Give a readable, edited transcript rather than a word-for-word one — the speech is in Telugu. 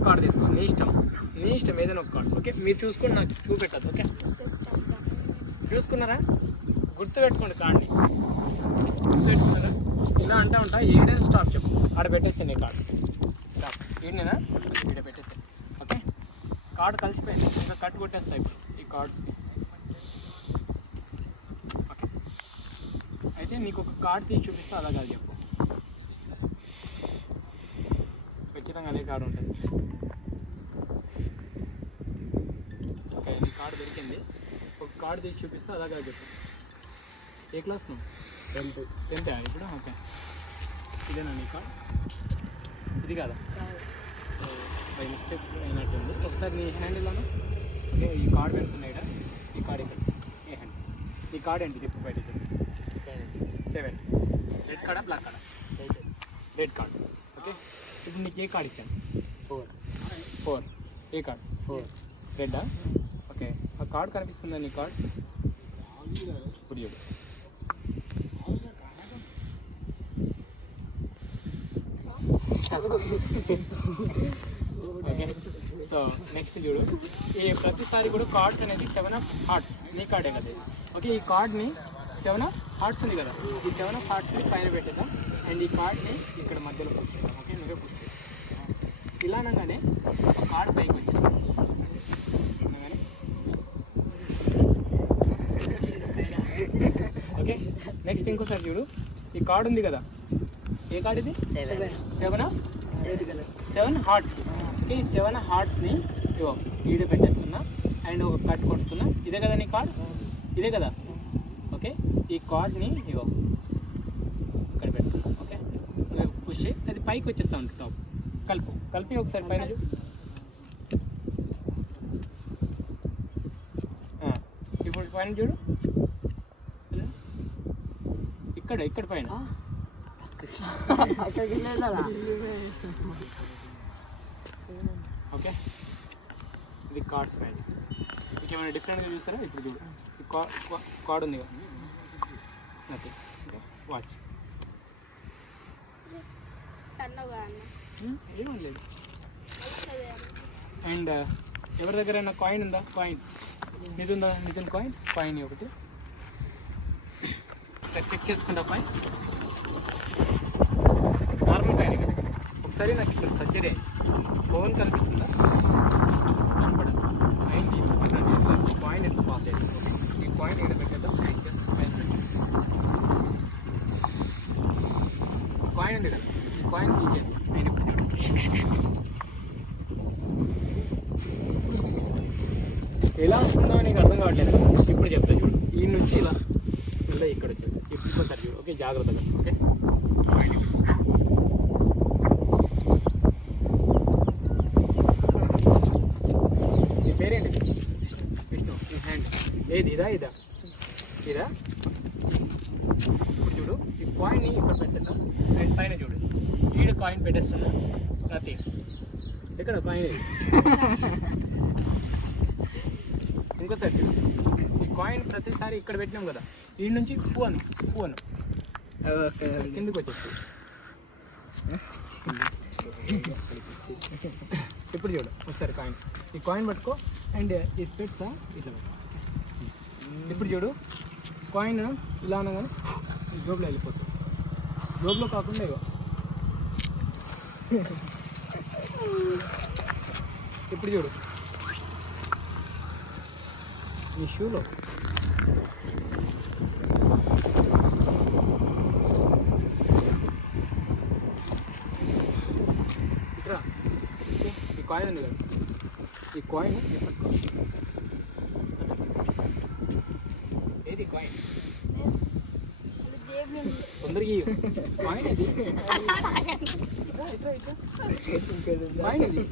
ఒక కార్డు తీసుకో, నీ ఇష్టం ఏదైనా ఒక కార్డు. ఓకే, మీరు చూసుకొని నాకు చూపెట్టద్దు. ఓకే, చూసుకున్నారా? గుర్తుపెట్టుకోండి కార్డ్ని, గుర్తుపెట్టుకున్నారా? ఇలా అంటా ఉంటా, ఏదైనా స్టాప్ చెప్పు, ఆడ పెట్టేస్తాను. ఈ కార్డు స్టాప్ ఏంటేనా, ఇక్కడ పెట్టేస్తాను. ఓకే, కార్డు కలిసిపోయింది, ఇంకా కట్ కొట్టేస్తాయి ఇప్పుడు ఈ కార్డ్స్కి. ఓకే, అయితే నీకు ఒక కార్డు తీసి చూపిస్తా, అలా కాదు చెప్పు. ఖచ్చితంగా అదే కార్డు ఉంటుంది. ఓకే, నీ కార్డు దొరికింది, ఒక కార్డు తీసి చూపిస్తా, అలా కాదు చెప్పు. ఏ క్లాస్ నువ్వు? 10th ఇప్పుడు. ఓకే, ఇదేనా నీ కార్డు? ఇది కాదా? బై మిస్టేక్ అయినట్టుంది. ఒకసారి నీ హ్యాండ్ ఇలాను. ఓకే, ఈ కార్డు పెడుతున్నాయి కదా, ఈ కార్డు ఇక్కడ. ఏ హ్యాండ్? ఈ కార్డు ఏంటి చెప్పు, బయట చెప్పు. 7. రెడ్ కార్డా బ్లాక్ కార్డా? Red card. ఓకే, ఇప్పుడు నీకు ఏ కార్డు ఇచ్చాను? 4. ఏ కార్డు? 4. రెడ్డా? ఓకే, ఆ కార్డు కనిపిస్తుందా నీ కార్డు? ఇప్పుడు చూడు. ఓకే, సో నెక్స్ట్ చూడు. ఈ ప్రతిసారి కూడా కార్డ్స్ అనేది 7 of hearts నీ కార్డే కదా. ఓకే, ఈ కార్డ్ని 7 of hearts ఉంది కదా, ఈ 7 of heartsని పైన పెట్టేద్దాం అండ్ ఈ కార్డ్ని ఇక్కడ మధ్యలో పుష్ చేద్దాం. ఓకే, నువ్వే పుష్ చేద్దాం. ఇలా అనగానే ఒక కార్డ్ పైకి వచ్చేస్తాం. ఓకే, నెక్స్ట్ ఇంకోసారి చూడు. ఈ కార్డ్ ఉంది కదా, ఏ కార్డ్ ఇది? 7 hearts. ఓకే, ఈ 7 heartsని ఇవో ఈడ పెట్టేస్తున్నా అండ్ ఒక కట్ కొడుతున్నా. ఇదే కదా నీ కార్డ్? ఇదే కదా. ఓకే, ఈ కార్డ్ని ఇవో ఇక్కడ పెడుతున్నా. ఓకే, నువ్వు పుష్ చేయి, అది పైకి వచ్చేస్తా ఉంటుంది. టాప్ కలిపి ఒకసారి పైన చూడు. ఇప్పుడు పైన చూడు, ఇక్కడ పైన. ఓకే, ఇది కార్డ్స్ పైన. ఇంకేమైనా డిఫరెంట్గా చూస్తారా? ఇప్పుడు చూడు, కార్డ్ ఉంది కదా, ఓకే వాచ్. ఏమీ లేదు. అండ్ ఎవరి దగ్గరైనా కాయిన్ ఉందా? కాయిన్ ఇది ఉందా? నిజం కాయిన్ ఒకటి ఒకసారి చెక్ చేసుకుంటా. కాయిన్ నార్మల్ కాయిన్ కదా. ఒకసారి నాకు ఇక్కడ సర్జరీ అయింది, ఫోన్ కనిపిస్తుందా? కనపడదు. అయింది. ఈ కాయిన్ ఎంత పాస్ అయింది. ఈ కాయిన్ ఇక్కడ పెట్టేద్దాం. జస్ట్ పైన కాయిన్ ఉంది కదా, ఈ కాయిన్ తీసేది. నేను ఇప్పుడు ఎలా వస్తుందో నీకు అర్థం కావట్లేదు. ఇప్పుడు చెప్తా చూడు. ఈ నుంచి ఇలా ఇక్కడ వచ్చేసి ఇప్పుడు సార్ చూడు. ఓకే, జాగ్రత్తగా. ఓకే, ఈ పేరేంటి? విష్ణు. ఈ హ్యాండ్ ఏది? ఇదా? ఇప్పుడు చూడు, ఈ కాయిన్ని ఇక్కడ పెట్టేద్దాం అండ్ పైన చూడు, ఈడ కాయిన్ పెట్టేస్తున్నా. నథింగ్. ఎక్కడ కాయిన్? ఇంకోసారి చూడు, ఈ కాయిన్ ప్రతిసారి ఇక్కడ పెట్టినాం కదా, ఈ నుంచి ఫోన్ కిందకి వచ్చేసి. ఇప్పుడు చూడు ఒకసారి కాయిన్, ఈ కాయిన్ పట్టుకో అండ్ ఈ స్పెట్స్ ఇట్లా పట్టుకో. ఇప్పుడు చూడు, కాయిన్ ఇలా అనగానే జోబులో వెళ్ళిపోతుంది. జోబులో కాకుండా ఇగో. ఇప్పుడు చూడు, ఈ షూలో ఇక్కడ ఈ కాయిన్ ఉంది కదా, ఈ కాయిన్ ఏది? కాయిన్ తొందరగా కాయిన్ ఇది. కాయిన్ ఇది.